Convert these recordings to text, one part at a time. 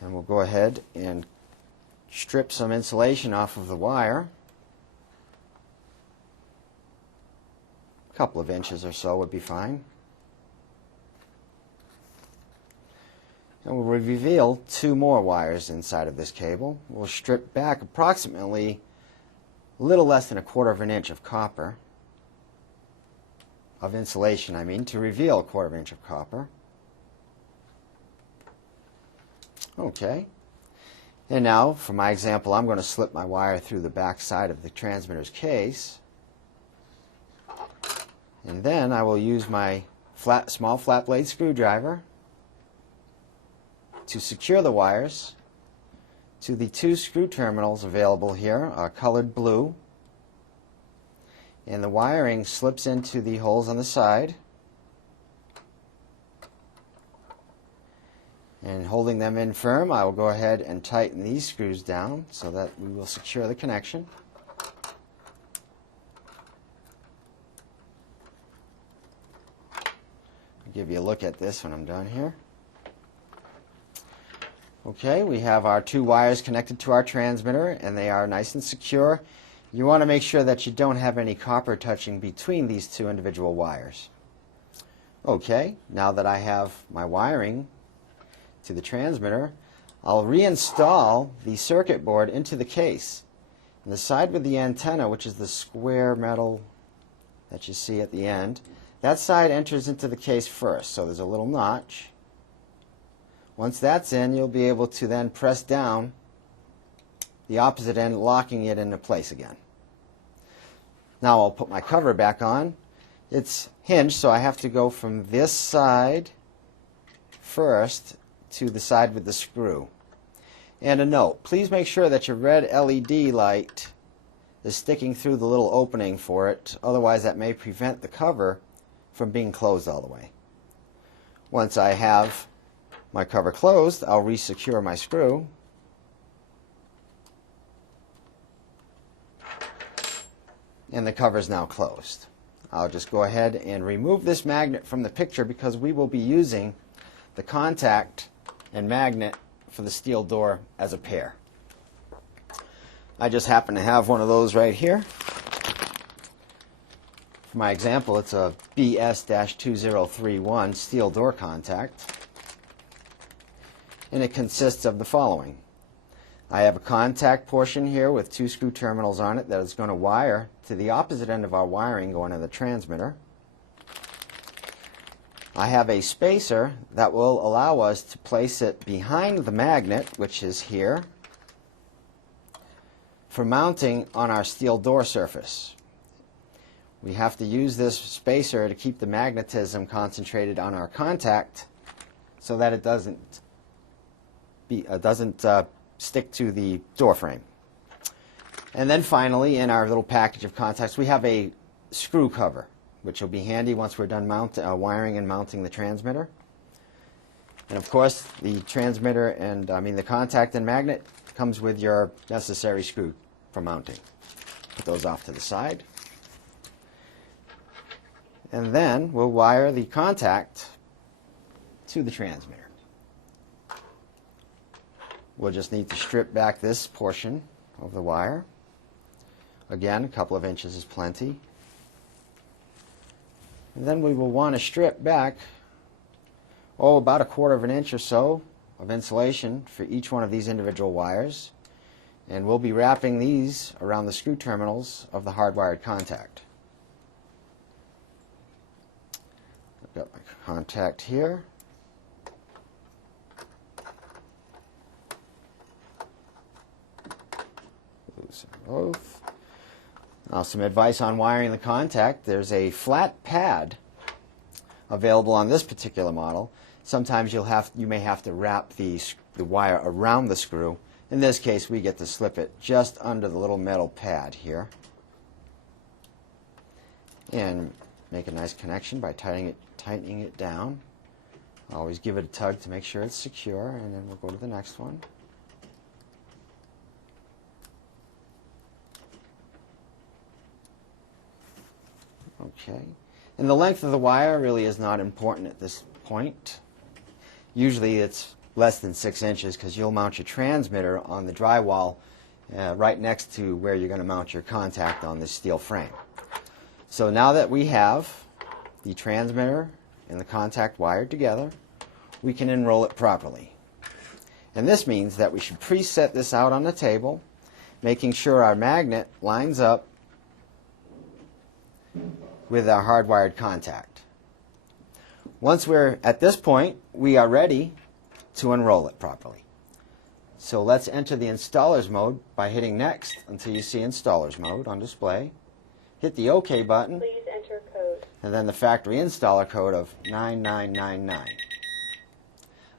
And we'll go ahead and strip some insulation off of the wire. A couple of inches or so would be fine. And we'll reveal two more wires inside of this cable. We'll strip back approximately a little less than 1/4 of an inch of copper, of insulation I mean, to reveal 1/4 of an inch of copper. Okay. And now, for my example, I'm going to slip my wire through the back side of the transmitter's case. And then I will use my small flat blade screwdriver to secure the wires to the two screw terminals available here, colored blue. And the wiring slips into the holes on the side. And holding them in firm, I will go ahead and tighten these screws down so that we will secure the connection. I'll give you a look at this when I'm done here. Okay, we have our two wires connected to our transmitter, and they are nice and secure. You want to make sure that you don't have any copper touching between these two individual wires. Okay, now that I have my wiring to the transmitter, I'll reinstall the circuit board into the case. And the side with the antenna, which is the square metal that you see at the end, that side enters into the case first, so there's a little notch. Once that's in, you'll be able to then press down the opposite end, locking it into place again. Now I'll put my cover back on. It's hinged, so I have to go from this side first to the side with the screw. And a note, please make sure that your red LED light is sticking through the little opening for it, otherwise that may prevent the cover from being closed all the way. Once I have my cover closed, I'll re-secure my screw. And the cover is now closed. I'll just go ahead and remove this magnet from the picture because we will be using the contact and magnet for the steel door as a pair. I just happen to have one of those right here. For my example, it's a BS-2031 steel door contact. And it consists of the following. I have a contact portion here with two screw terminals on it that is going to wire to the opposite end of our wiring going to the transmitter. I have a spacer that will allow us to place it behind the magnet, which is here, for mounting on our steel door surface. We have to use this spacer to keep the magnetism concentrated on our contact so that it doesn't stick to the door frame. And then finally, in our little package of contacts, we have a screw cover, which will be handy once we're done wiring and mounting the transmitter. And of course, the transmitter and the contact and magnet comes with your necessary screw for mounting. Put those off to the side. And then we'll wire the contact to the transmitter. We'll just need to strip back this portion of the wire. Again, a couple of inches is plenty. And then we will want to strip back, about 1/4 of an inch or so of insulation for each one of these individual wires. And we'll be wrapping these around the screw terminals of the hardwired contact. I've got my contact here. Loosen both. Now, some advice on wiring the contact. There's a flat pad available on this particular model. Sometimes you may have to wrap the wire around the screw. In this case, we get to slip it just under the little metal pad here and make a nice connection by tightening it down. Always give it a tug to make sure it's secure, and then we'll go to the next one. Okay. And the length of the wire really is not important at this point. Usually it's less than 6 inches because you'll mount your transmitter on the drywall right next to where you're going to mount your contact on this steel frame. So now that we have the transmitter and the contact wired together, we can enroll it properly. And this means that we should preset this out on the table, making sure our magnet lines up with our hardwired contact. Once we're at this point, we are ready to enroll it properly. So let's enter the installer's mode by hitting next until you see installer's mode on display. Hit the OK button. Please enter code. And then the factory installer code of 9999.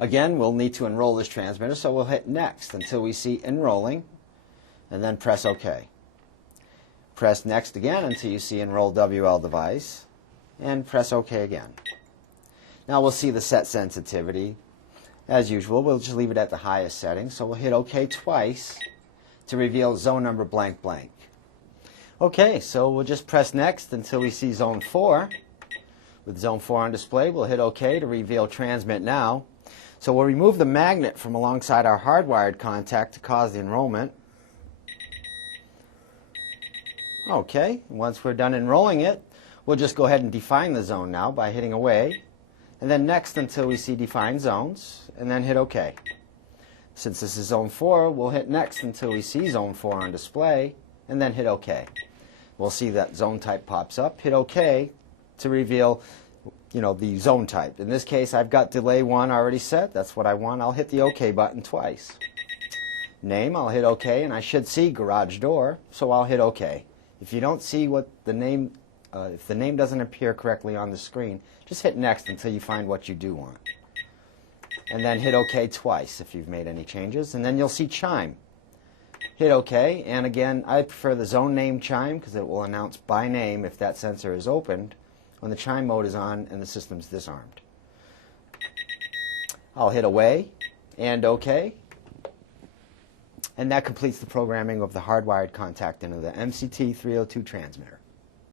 Again, we'll need to enroll this transmitter, so we'll hit next until we see enrolling, and then press OK. Press next again until you see enroll WL device, and press OK again. Now we'll see the set sensitivity. As usual, we'll just leave it at the highest setting, so we'll hit OK twice to reveal zone number blank blank. Okay, so we'll just press next until we see zone 4. With zone 4 on display, we'll hit OK to reveal transmit now. So we'll remove the magnet from alongside our hardwired contact to cause the enrollment. Okay, once we're done enrolling it, we'll just go ahead and define the zone now by hitting away, and then next until we see define zones, and then hit OK. Since this is zone 4, we'll hit next until we see zone 4 on display, and then hit OK. We'll see that zone type pops up. Hit OK to reveal the zone type. In this case, I've got delay 1 already set. That's what I want. I'll hit the OK button twice. Name, I'll hit OK, and I should see garage door, so I'll hit OK. If you don't see what the name, if the name doesn't appear correctly on the screen, just hit next until you find what you do want. And then hit OK twice if you've made any changes, and then you'll see chime. Hit OK, and again, I prefer the zone name chime because it will announce by name if that sensor is opened when the chime mode is on and the system's disarmed. I'll hit away and OK, and that completes the programming of the hardwired contact into the MCT302 transmitter.